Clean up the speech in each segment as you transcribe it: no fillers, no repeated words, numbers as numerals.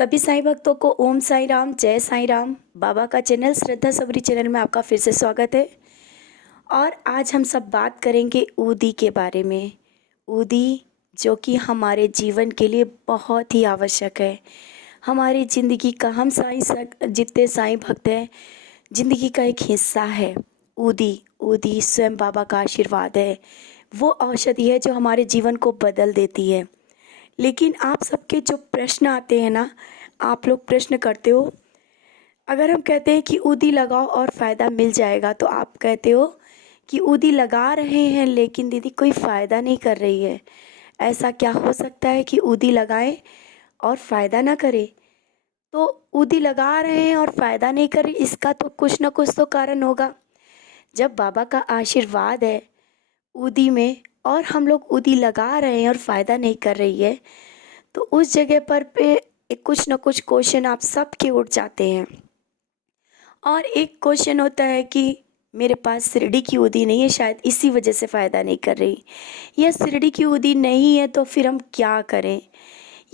सभी साईं भक्तों को ओम साईं राम, जय साईं राम। बाबा का चैनल श्रद्धा सबरी चैनल में आपका फिर से स्वागत है। और आज हम सब बात करेंगे ऊदी के बारे में। ऊदी जो कि हमारे जीवन के लिए बहुत ही आवश्यक है। हमारी ज़िंदगी का हम जितने साईं भक्त हैं, ज़िंदगी का एक हिस्सा है। ऊदी ऊदी स्वयं बाबा का आशीर्वाद है। वो औषधि है जो हमारे जीवन को बदल देती है। लेकिन आप सबके जो प्रश्न आते हैं ना, आप लोग प्रश्न करते हो। अगर हम कहते हैं कि ऊदी लगाओ और फ़ायदा मिल जाएगा, तो आप कहते हो कि ऊदी लगा रहे हैं लेकिन दीदी कोई फ़ायदा नहीं कर रही है। ऐसा क्या हो सकता है कि ऊदी लगाएं और फ़ायदा ना करे? तो ऊदी लगा रहे हैं और फ़ायदा नहीं कर रही, इसका तो कुछ ना कुछ तो कारण होगा। जब बाबा का आशीर्वाद है ऊदी में और हम लोग ऊदी लगा रहे हैं और फ़ायदा नहीं कर रही है, तो उस जगह पर कुछ ना कुछ क्वेश्चन आप सबके उठ जाते हैं। और एक क्वेश्चन होता है कि मेरे पास शिरडी की ऊदी नहीं है, शायद इसी वजह से फ़ायदा नहीं कर रही, या शिरडी की ऊदी नहीं है तो फिर हम क्या करें?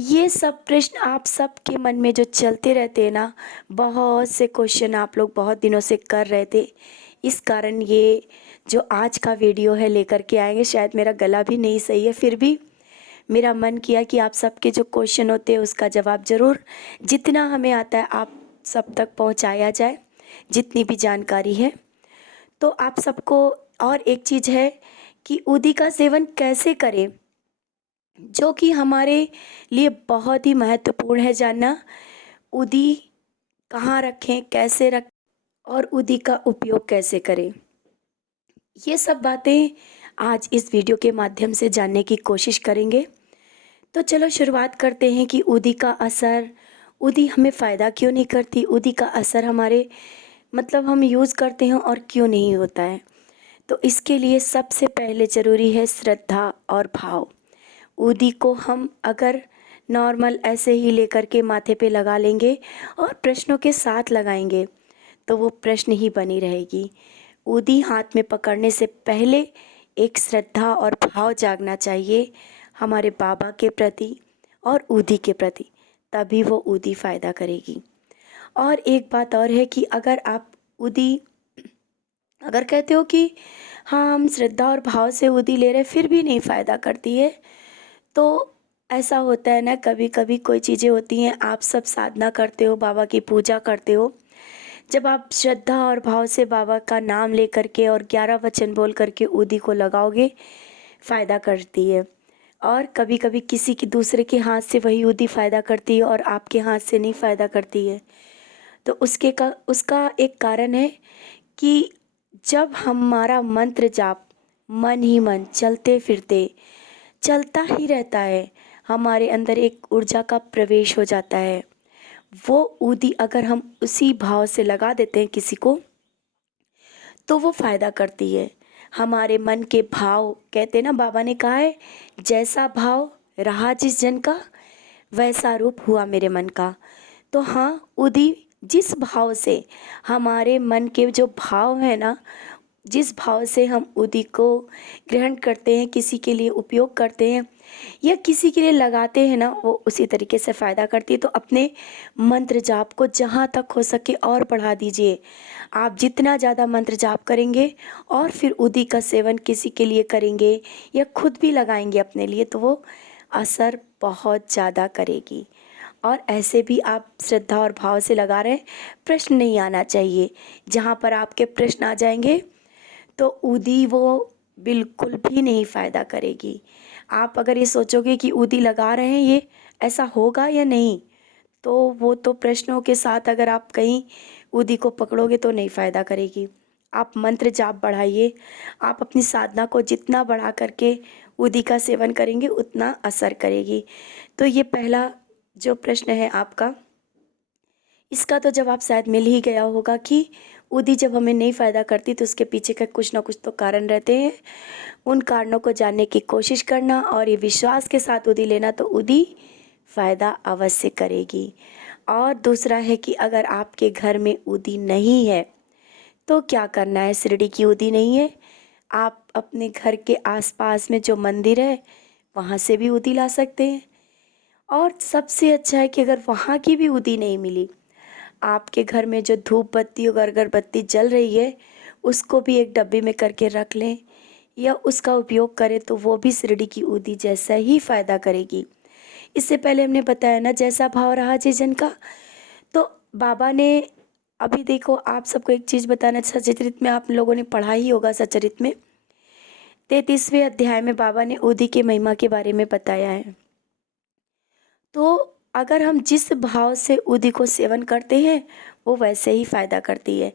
ये सब प्रश्न आप सबके मन में जो चलते रहते हैं ना, बहुत से क्वेश्चन आप लोग बहुत दिनों से कर रहे थे। इस कारण ये जो आज का वीडियो है लेकर के आएंगे। शायद मेरा गला भी नहीं सही है, फिर भी मेरा मन किया कि आप सबके जो क्वेश्चन होते हैं उसका जवाब ज़रूर जितना हमें आता है आप सब तक पहुंचाया जाए, जितनी भी जानकारी है। तो आप सबको और एक चीज़ है कि ऊदी का सेवन कैसे करें, जो कि हमारे लिए बहुत ही महत्वपूर्ण है जानना। ऊदी कहाँ रखें, कैसे रख और ऊदी का उपयोग कैसे करें, ये सब बातें आज इस वीडियो के माध्यम से जानने की कोशिश करेंगे। तो चलो शुरुआत करते हैं कि ऊदी का असर, ऊदी हमें फ़ायदा क्यों नहीं करती, ऊदी का असर हमारे मतलब हम यूज़ करते हैं और क्यों नहीं होता है। तो इसके लिए सबसे पहले ज़रूरी है श्रद्धा और भाव। ऊदी को हम अगर नॉर्मल ऐसे ही लेकर के माथे पे लगा लेंगे और प्रश्नों के साथ लगाएंगे तो वो प्रश्न ही बनी रहेगी। ऊदी हाथ में पकड़ने से पहले एक श्रद्धा और भाव जागना चाहिए हमारे बाबा के प्रति और ऊदी के प्रति, तभी वो ऊदी फ़ायदा करेगी। और एक बात और है कि अगर आप ऊदी अगर कहते हो कि हाँ हम श्रद्धा और भाव से ऊदी ले रहे फिर भी नहीं फ़ायदा करती है, तो ऐसा होता है ना, कभी कभी कोई चीज़ें होती हैं, आप सब साधना करते हो, बाबा की पूजा करते हो, जब आप श्रद्धा और भाव से बाबा का नाम ले करके और 11 वचन बोल करके ऊदी को लगाओगे, फ़ायदा करती है। और कभी कभी किसी की दूसरे के हाथ से वही ऊदी फ़ायदा करती है और आपके हाथ से नहीं फ़ायदा करती है। तो उसका एक कारण है कि जब हमारा मंत्र जाप मन ही मन चलते फिरते चलता ही रहता है, हमारे अंदर एक ऊर्जा का प्रवेश हो जाता है। वो ऊदी अगर हम उसी भाव से लगा देते हैं किसी को, तो वो फ़ायदा करती है। हमारे मन के भाव, कहते हैं ना, बाबा ने कहा है जैसा भाव रहा जिस जन का वैसा रूप हुआ मेरे मन का। तो हाँ, ऊदी जिस भाव से हमारे मन के जो भाव है ना, जिस भाव से हम ऊदी को ग्रहण करते हैं, किसी के लिए उपयोग करते हैं या किसी के लिए लगाते हैं ना, वो उसी तरीके से फ़ायदा करती है। तो अपने मंत्र जाप को जहाँ तक हो सके और बढ़ा दीजिए। आप जितना ज़्यादा मंत्र जाप करेंगे और फिर ऊदी का सेवन किसी के लिए करेंगे या खुद भी लगाएंगे अपने लिए, तो वो असर बहुत ज़्यादा करेगी। और ऐसे भी आप श्रद्धा और भाव से लगा रहे हैं, प्रश्न नहीं आना चाहिए। जहाँ पर आपके प्रश्न आ जाएंगे तो ऊदी वो बिल्कुल भी नहीं फ़ायदा करेगी। आप अगर ये सोचोगे कि ऊदी लगा रहे हैं, ये ऐसा होगा या नहीं, तो वो तो प्रश्नों के साथ अगर आप कहीं ऊदी को पकड़ोगे तो नहीं फ़ायदा करेगी। आप मंत्र जाप बढ़ाइए, आप अपनी साधना को जितना बढ़ा करके ऊदी का सेवन करेंगे उतना असर करेगी। तो ये पहला जो प्रश्न है आपका, इसका तो जवाब शायद मिल ही गया होगा कि ऊदी जब हमें नहीं फ़ायदा करती तो उसके पीछे का कुछ ना कुछ तो कारण रहते हैं। उन कारणों को जानने की कोशिश करना और ये विश्वास के साथ ऊदी लेना, तो ऊदी फ़ायदा अवश्य करेगी। और दूसरा है कि अगर आपके घर में ऊदी नहीं है तो क्या करना है। शिरडी की ऊदी नहीं है, आप अपने घर के आसपास में जो मंदिर है वहाँ से भी ऊदी ला सकते हैं। और सबसे अच्छा है कि अगर वहाँ की भी ऊदी नहीं मिली, आपके घर में जो धूप बत्ती और अगरबत्ती जल रही है, उसको भी एक डब्बे में करके रख लें या उसका उपयोग करें तो वो भी शिरडी की ऊदी जैसा ही फ़ायदा करेगी। इससे पहले हमने बताया ना, जैसा भाव रहा जिस का। तो बाबा ने, अभी देखो आप सबको एक चीज़ बताना, सचरित में आप लोगों ने पढ़ा ही होगा। सचरित में 33वें अध्याय में बाबा ने ऊदी की महिमा के बारे में बताया है। तो अगर हम जिस भाव से ऊदी को सेवन करते हैं, वो वैसे ही फ़ायदा करती है।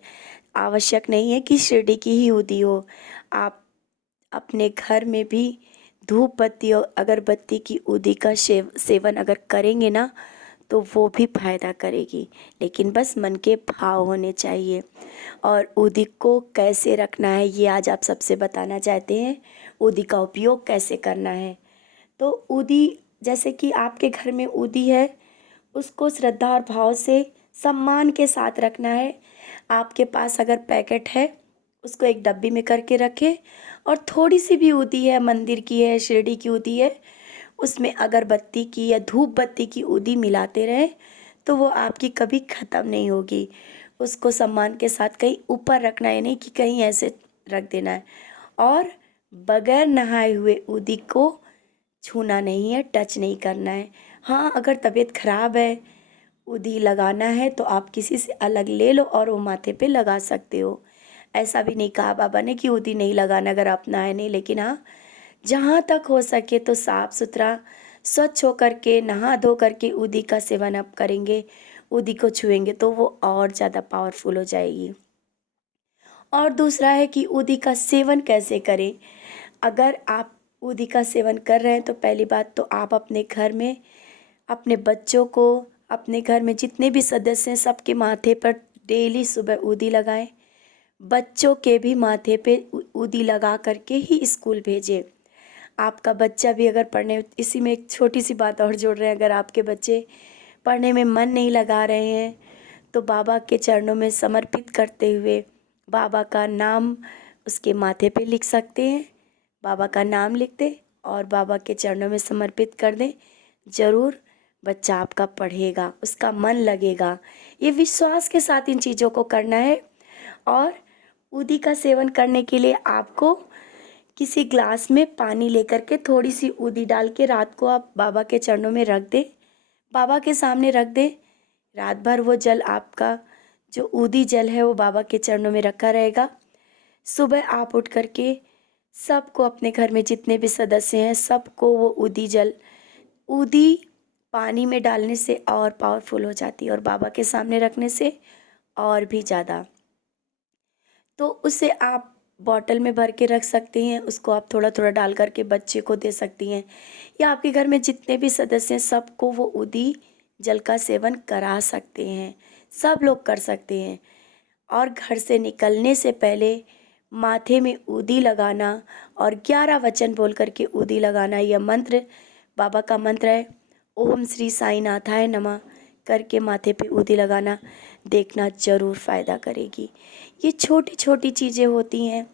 आवश्यक नहीं है कि शिरडी की ही ऊदी हो। आप अपने घर में भी धूप बत्ती और अगरबत्ती की ऊदी का सेवन अगर करेंगे ना, तो वो भी फायदा करेगी। लेकिन बस मन के भाव होने चाहिए। और ऊदी को कैसे रखना है, ये आज आप सबसे बताना चाहते हैं। ऊदी का उपयोग कैसे करना है। तो ऊदी, जैसे कि आपके घर में ऊदी है, उसको श्रद्धा और भाव से सम्मान के साथ रखना है। आपके पास अगर पैकेट है, उसको एक डब्बी में करके रखें। और थोड़ी सी भी ऊदी है, मंदिर की है, शिरडी की ऊदी है, उसमें अगरबत्ती की या धूप बत्ती की ऊदी मिलाते रहें, तो वो आपकी कभी ख़त्म नहीं होगी। उसको सम्मान के साथ कहीं ऊपर रखना है, नहीं कि कहीं ऐसे रख देना है। और बगैर नहाए हुए ऊदी को छूना नहीं है, टच नहीं करना है। हाँ, अगर तबीयत खराब है, ऊदी लगाना है, तो आप किसी से अलग ले लो और वो माथे पे लगा सकते हो। ऐसा भी नहीं कहा बाबा ने कि ऊदी नहीं लगाना अगर आप नहाए नहीं, लेकिन हाँ, जहाँ तक हो सके तो साफ सुथरा स्वच्छ होकर के, नहा धो करके ऊदी का सेवन आप करेंगे, ऊदी को छुएंगे तो वो और ज़्यादा पावरफुल हो जाएगी। और दूसरा है कि ऊदी का सेवन कैसे करें। अगर आप ऊदी का सेवन कर रहे हैं, तो पहली बात तो आप अपने घर में अपने बच्चों को, अपने घर में जितने भी सदस्य हैं, सबके माथे पर डेली सुबह ऊदी लगाएं। बच्चों के भी माथे पे ऊदी लगा करके ही स्कूल भेजें। आपका बच्चा भी अगर पढ़ने, इसी में एक छोटी सी बात और जोड़ रहे हैं, अगर आपके बच्चे पढ़ने में मन नहीं लगा रहे हैं, तो बाबा के चरणों में समर्पित करते हुए बाबा का नाम उसके माथे पे लिख सकते हैं। बाबा का नाम लिख दें और बाबा के चरणों में समर्पित कर दें। ज़रूर बच्चा आपका पढ़ेगा, उसका मन लगेगा। ये विश्वास के साथ इन चीज़ों को करना है। और ऊदी का सेवन करने के लिए आपको किसी ग्लास में पानी लेकर के थोड़ी सी ऊदी डाल के रात को आप बाबा के चरणों में रख दें, बाबा के सामने रख दें। रात भर वो जल, आपका जो ऊदी जल है, वो बाबा के चरणों में रखा रहेगा। सुबह आप उठ करके सबको, अपने घर में जितने भी सदस्य हैं, सबको वो ऊदी जल, ऊदी पानी में डालने से और पावरफुल हो जाती है और बाबा के सामने रखने से और भी ज़्यादा। तो उसे आप बॉटल में भर के रख सकती हैं, उसको आप थोड़ा थोड़ा डाल करके बच्चे को दे सकती हैं, या आपके घर में जितने भी सदस्य हैं, सबको वो ऊदी जल का सेवन करा सकते हैं। सब लोग कर सकते हैं। और घर से निकलने से पहले माथे में ऊदी लगाना और 11 वचन बोल करके ऊदी लगाना, यह मंत्र बाबा का मंत्र है। ओम श्री साईं नाथाय नमः करके माथे पे ऊदी लगाना, देखना ज़रूर फ़ायदा करेगी। ये छोटी छोटी चीज़ें होती हैं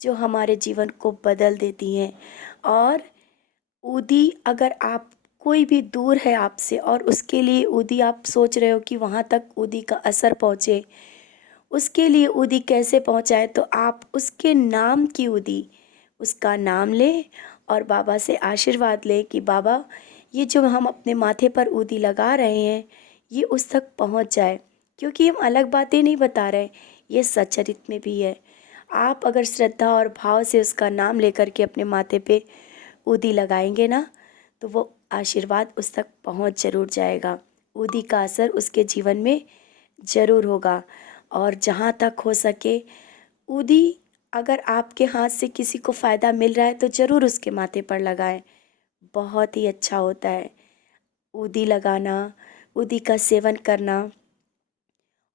जो हमारे जीवन को बदल देती हैं। और ऊदी, अगर आप, कोई भी दूर है आपसे और उसके लिए ऊदी आप सोच रहे हो कि वहाँ तक ऊदी का असर पहुँचे, उसके लिए ऊदी कैसे पहुँचाए, तो आप उसके नाम की ऊदी, उसका नाम लें और बाबा से आशीर्वाद लें कि बाबा, ये जो हम अपने माथे पर ऊदी लगा रहे हैं, ये उस तक पहुँच जाए। क्योंकि हम अलग बातें नहीं बता रहे, ये सच्चरित में भी है। आप अगर श्रद्धा और भाव से उसका नाम लेकर के अपने माथे पे ऊदी लगाएंगे ना, तो वो आशीर्वाद उस तक पहुँच ज़रूर जाएगा। ऊदी का असर उसके जीवन में ज़रूर होगा। और जहाँ तक हो सके, ऊदी अगर आपके हाथ से किसी को फ़ायदा मिल रहा है, तो ज़रूर उसके माथे पर लगाएं। बहुत ही अच्छा होता है ऊदी लगाना, ऊदी का सेवन करना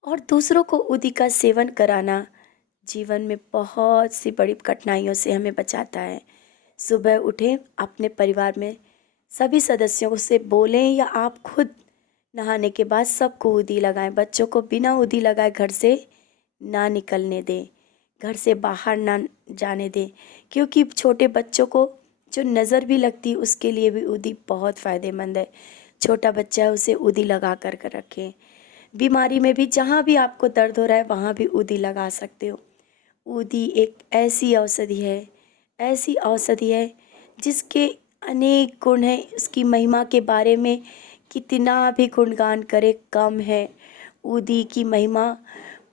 और दूसरों को ऊदी का सेवन कराना। जीवन में बहुत सी बड़ी कठिनाइयों से हमें बचाता है। सुबह उठें, अपने परिवार में सभी सदस्यों से बोलें या आप खुद नहाने के बाद सबको ऊदी लगाएं। बच्चों को बिना ऊदी लगाए घर से ना निकलने दें, घर से बाहर ना जाने दें। क्योंकि छोटे बच्चों को जो नज़र भी लगती है, उसके लिए भी ऊदी बहुत फ़ायदेमंद है। छोटा बच्चा है उसे ऊदी लगा कर रखें। बीमारी में भी जहाँ भी आपको दर्द हो रहा है वहाँ भी ऊदी लगा सकते हो। ऊदी एक ऐसी औषधि है जिसके अनेक गुण हैं। उसकी महिमा के बारे में कितना भी गुणगान करे कम है। ऊदी की महिमा,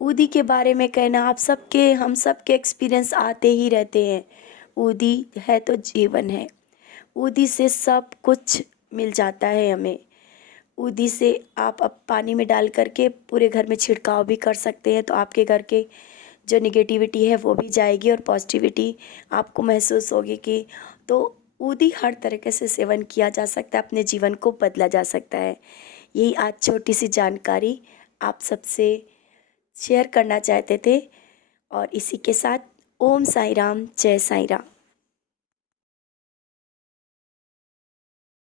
ऊदी के बारे में कहना आप सबके हम सबके एक्सपीरियंस आते ही रहते हैं। ऊदी है तो जीवन है। ऊदी से सब कुछ मिल जाता है हमें। ऊदी से आप अब पानी में डाल करके पूरे घर में छिड़काव भी कर सकते हैं, तो आपके घर के जो निगेटिविटी है वो भी जाएगी और पॉजिटिविटी आपको महसूस होगी कि तो ऊदी हर तरीके से सेवन किया जा सकता है, अपने जीवन को बदला जा सकता है। यही आज छोटी सी जानकारी आप सबसे शेयर करना चाहते थे। और इसी के साथ ओम साई राम, जय साई राम।